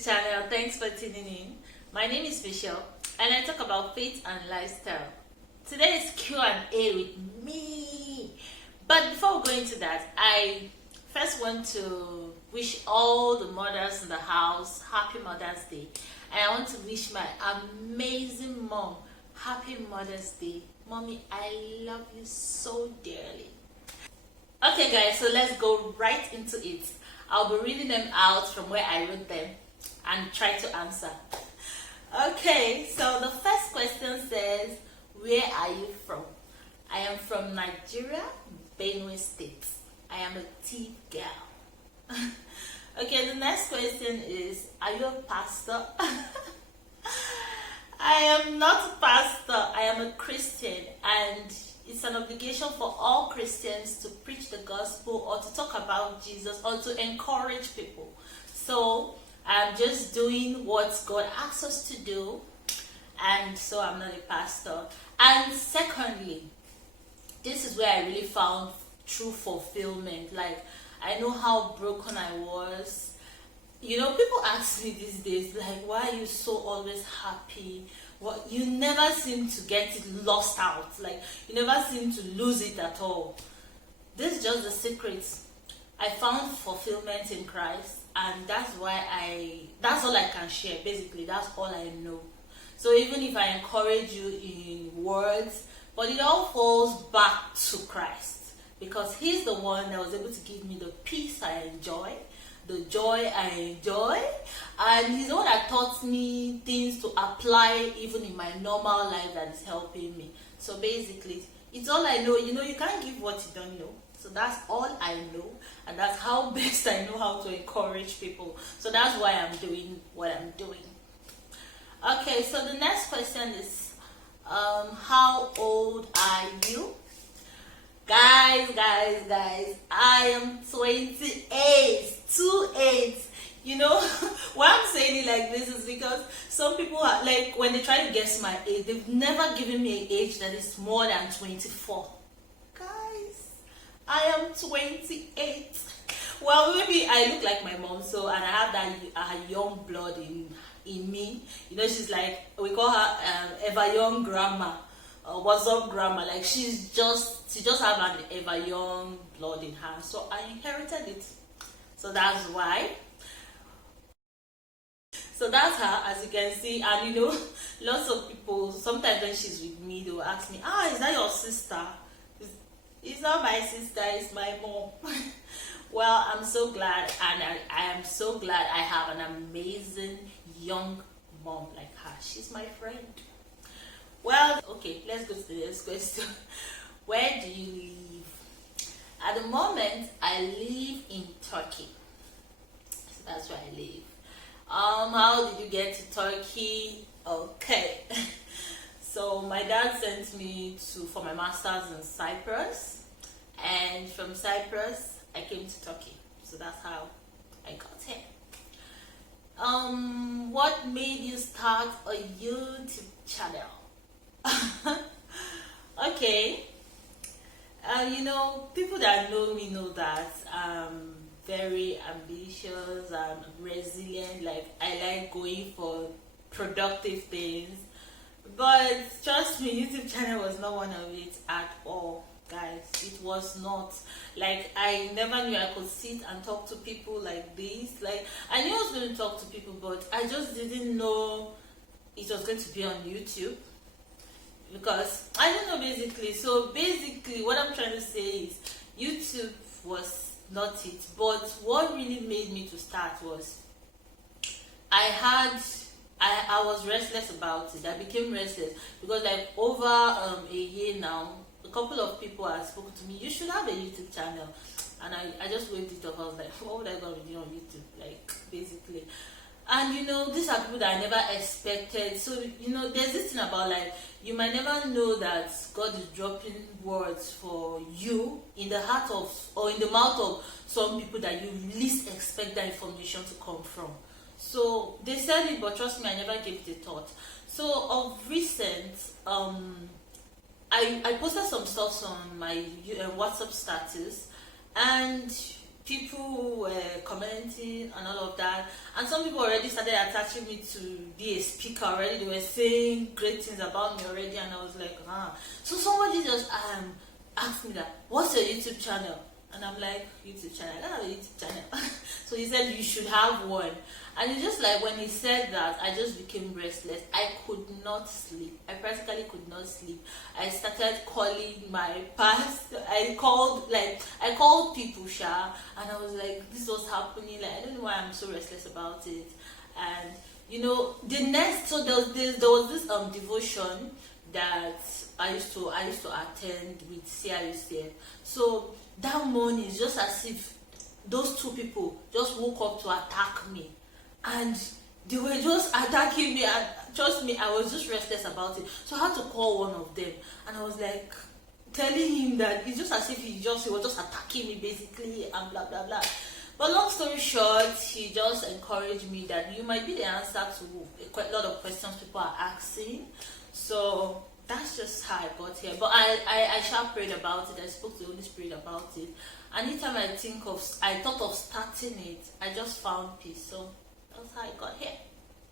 this channel. Thanks for tuning in. My name is Michelle and I talk about faith and lifestyle. Today is Q&A with me. But before we go into that, I first want to wish all the mothers in the house Happy Mother's Day. And I want to wish my amazing mom Happy Mother's Day. Mommy, I love you so dearly. Okay guys, so let's go right into it. I'll be reading them out from where I wrote them and try to answer. Okay, so the first question says, where are you from? I am from Nigeria, Benue State. I am a tea girl. Okay, the next question is, are you a pastor? I am not a pastor, I am a Christian, and it's an obligation for all Christians to preach the gospel or to talk about Jesus or to encourage people. So I'm just doing what God asks us to do, and so I'm not a pastor. And secondly, this is where I really found true fulfillment. Like, I know how broken I was. You know, people ask me these days, like, why are you so always happy? Well, you never seem to get it lost out. Like, you never seem to lose it at all. This is just the secret. I found fulfillment in Christ, and that's that's all I can share. Basically, that's all I know. So even if I encourage you in words, but it all falls back to Christ, because He's the one that was able to give me the peace I enjoy, the joy I enjoy, and He's the one that taught me things to apply even in my normal life that is helping me. So basically, it's all I know. You know, you can't give what you don't know. So that's all I know, and that's how best I know how to encourage people. So that's why I'm doing what I'm doing. Okay, so the next question is, how old are you? Guys, I am 28, 28. You know, why I'm saying it like this is because some people are like, when they try to guess my age, they've never given me an age that is more than 24. Guys, I am 28. Well, maybe I look like my mom, so, and I have that young blood in me. You know, she's like, we call her ever young grandma. What's up grandma? Like, she just have an ever young blood in her, so I inherited it. So that's why. So that's her, as you can see. And you know, lots of people, sometimes when she's with me, they will ask me, is that your sister? It's not my sister, it's my mom. Well, I'm so glad, and I am so glad I have an amazing young mom like her. She's my friend. Well, okay, let's go to the next question. Where do you live? At the moment, I live in Turkey. So that's where I live. How did you get to Turkey? Okay. So my dad sent me for my master's in Cyprus, and from Cyprus I came to Turkey. So that's how I got here. What made you start a YouTube channel? Okay. You know, people that know me know that I'm very ambitious and resilient. Like, I like going for productive things. But trust me, YouTube channel was not one of it at all, guys. It was not. Like, I never knew I could sit and talk to people like this. Like, I knew I was going to talk to people, but I just didn't know it was going to be on YouTube, because I don't know, basically. So basically what I'm trying to say is, YouTube was not it, but what really made me to start was I was restless about it. I became restless because, like, over a year now, a couple of people have spoken to me, you should have a YouTube channel, and I just waved it off. I was like, what would I go to do on YouTube, like, basically. And you know, these are people that I never expected. So, you know, there's this thing about, like, you might never know that God is dropping words for you in the heart of, or in the mouth of some people that you least expect that information to come from. So they said it, but trust me, I never gave it a thought. So of recent, I posted some stuff on my WhatsApp status, and people were commenting and all of that, and some people already started attaching me to be a speaker already. They were saying great things about me already, and I was like, So somebody just asked me that, what's your YouTube channel? And I'm like, YouTube channel? I don't have a YouTube channel. So he said, you should have one. And it's just like when he said that, I just became restless. I could not sleep. I practically could not sleep. I started calling my past. I called people, and I was like, this was happening. Like, I don't know why I'm so restless about it. And the next, so there was this devotion that I used to attend with CIUCF. So that morning, it's just as if those two people just woke up to attack me, and they were just attacking me, and trust me, I was just restless about it. So I had to call one of them, and I was like telling him that it's just as if he was just attacking me basically, and blah blah blah. But long story short, he just encouraged me that you might be the answer to quite a lot of questions people are asking. So that's just how I got here. But I shall prayed about it. I spoke to the Holy Spirit about it. Anytime I thought of starting it, I just found peace. So that's how I got here.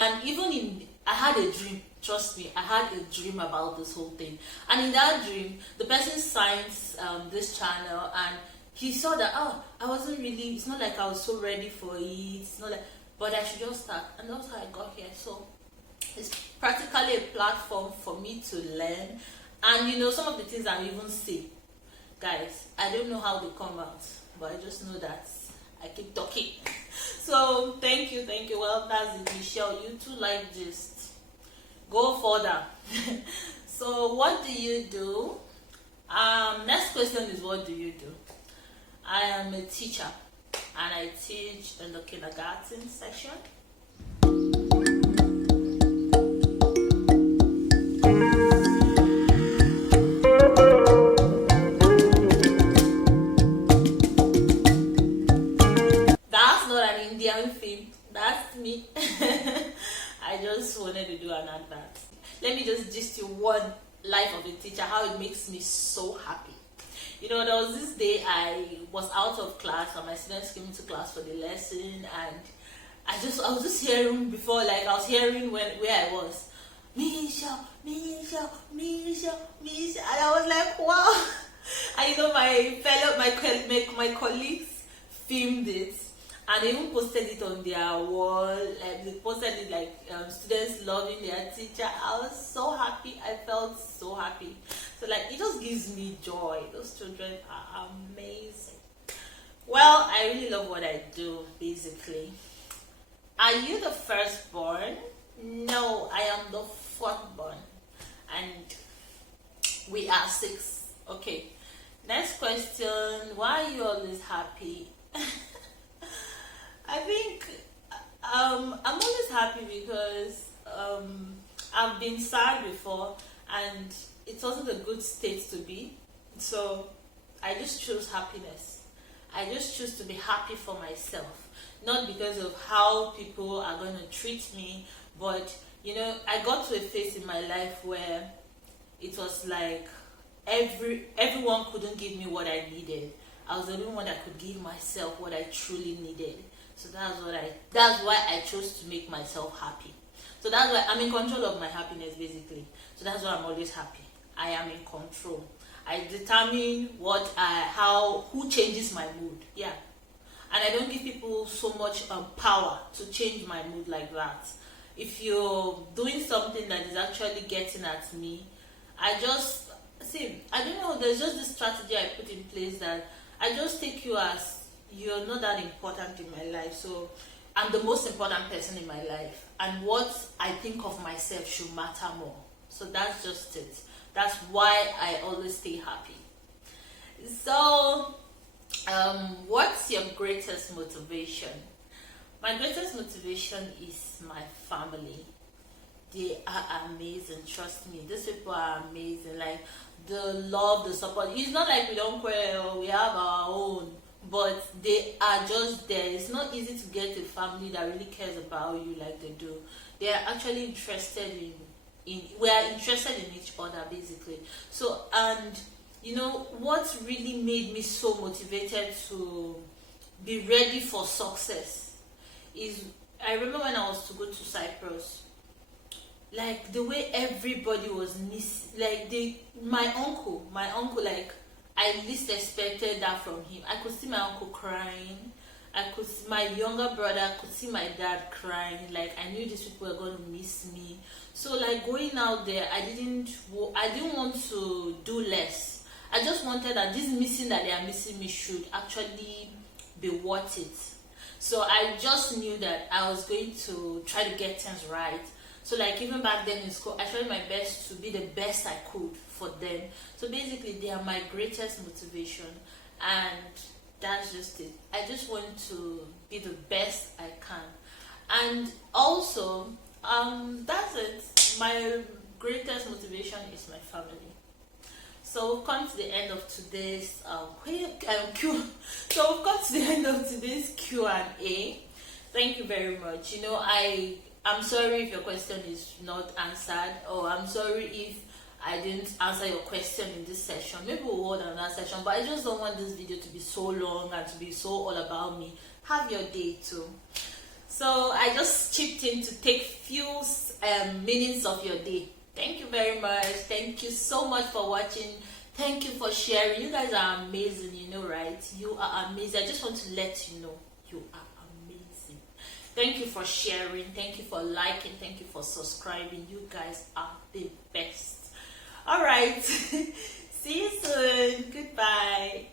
And even I had a dream. Trust me, I had a dream about this whole thing. And in that dream, the person signs this channel, and he saw that I wasn't really. It's not like I was so ready for it. It's not like, but I should just start. And that's how I got here. So it's practically a platform for me to learn, and some of the things I even say, guys, I don't know how they come out, but I just know that I keep talking. So thank you. Well, that's it, Michelle. You too like this. Go further. So what do you do? Next question is, what do you do? I am a teacher, and I teach in the kindergarten section. That's me. I just wanted to do an advert. Let me just gist you one life of a teacher, how it makes me so happy. There was this day I was out of class, and my students came into class for the lesson, and I was just hearing before, like I was hearing where I was, Misha, and I was like, wow. And my colleagues filmed it, and they even posted it on their wall. Like they posted it like students loving their teacher. I was so happy. I felt so happy. So like it just gives me joy. Those children are amazing. Well, I really love what I do. Basically, are you the firstborn? No, I am the fourthborn, and we are 6. Okay. Next question. Why are you always happy? I think I'm always happy because I've been sad before, and it wasn't a good state to be. So I just chose happiness. I just choose to be happy for myself, not because of how people are going to treat me, but I got to a phase in my life where it was like everyone couldn't give me what I needed. I was the only one that could give myself what I truly needed. So that's why I chose to make myself happy. So that's why I'm in control of my happiness, basically. So that's why I'm always happy. I am in control. I determine who changes my mood. Yeah. And I don't give people so much power to change my mood like that. If you're doing something that is actually getting at me, I don't know, there's just this strategy I put in place that I just take you as you're not that important in my life. So I'm the most important person in my life, and what I think of myself should matter more. So that's just it. That's why I always stay happy. So what's your greatest motivation? My greatest motivation is my family. They are amazing, trust me. These people are amazing. Like the love, the support. It's not like we don't pray or we have our own, but they are just there. It's not easy to get a family that really cares about you like they do. They are actually interested we are interested in each other, basically. So, and what really made me so motivated to be ready for success is, I remember when I was to go to Cyprus, like the way everybody was like my uncle, like I least expected that from him. I could see my uncle crying. I could see my younger brother, could see my dad crying. Like I knew these people were going to miss me. So like going out there, I didn't want to do less. I just wanted that this missing that they are missing me should actually be worth it. So I just knew that I was going to try to get things right. So like even back then in school, I tried my best to be the best I could for them. So basically they are my greatest motivation, and that's just it. I just want to be the best I can. And also, that's it. My greatest motivation is my family. So we've come to the end of today's Q. So we've come to the end of today's Q&A. Thank you very much. I'm sorry if your question is not answered, or I'm sorry if I didn't answer your question in this session. Maybe we'll hold another session, but I just don't want this video to be so long and to be so all about me. Have your day too. So I just chipped in to take few minutes of your day. Thank you very much. Thank you so much for watching. Thank you for sharing. You guys are amazing, right? You are amazing. I just want to let you know you are amazing. Thank you for sharing. Thank you for liking. Thank you for subscribing. You guys are the best. All right. See you soon. Goodbye.